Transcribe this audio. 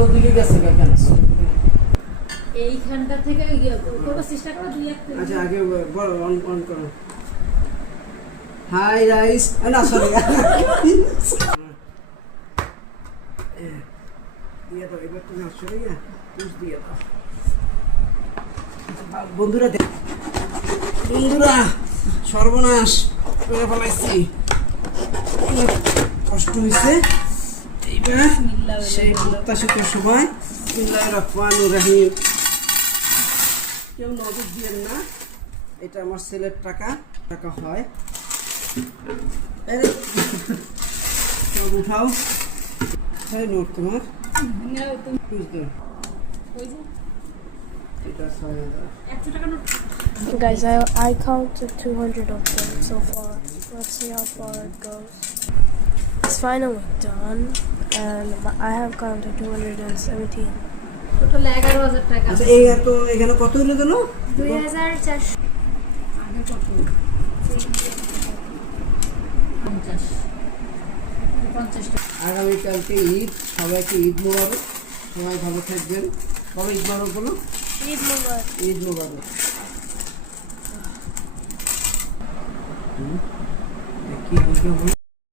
বড় দিকে গেছে কেন এইখানটা থেকে করবো চেষ্টা করো 2-1 আচ্ছা আগে বড় অন করো হাই রাইস না সরি দিয়ে দাও এবার তুমি আসলে না পুশ দিয়ে দাও বন্ধুরা সর্বনাশ করে ফেলাইছি কষ্ট হয়েছে এইবার সেই প্রত্যাশিত সময় বিসমিল্লাহির রহমানির রহিম কেউ নজর দিয়েন না এটা আমার ছেলের টাকা হয় সব উঠাও হ্যাঁ নোট তোমার বুঝতে এটা 6,000 Guys, I counted 200 of them so far. Let's see how far it goes. It's finally done, and I have counted 217. Total 11000 টাকা আচ্ছা এই তো এখানে কত হলো জানো 2400. আগে কত 50 টাকা আগামীকালকে ঈদ সবাইকে ঈদ মোবারক সবাই ভালো থাকবেন কবে ঈদ মোবারক বলো Eid Mubarak. ঈদ মোবারক কি বলবো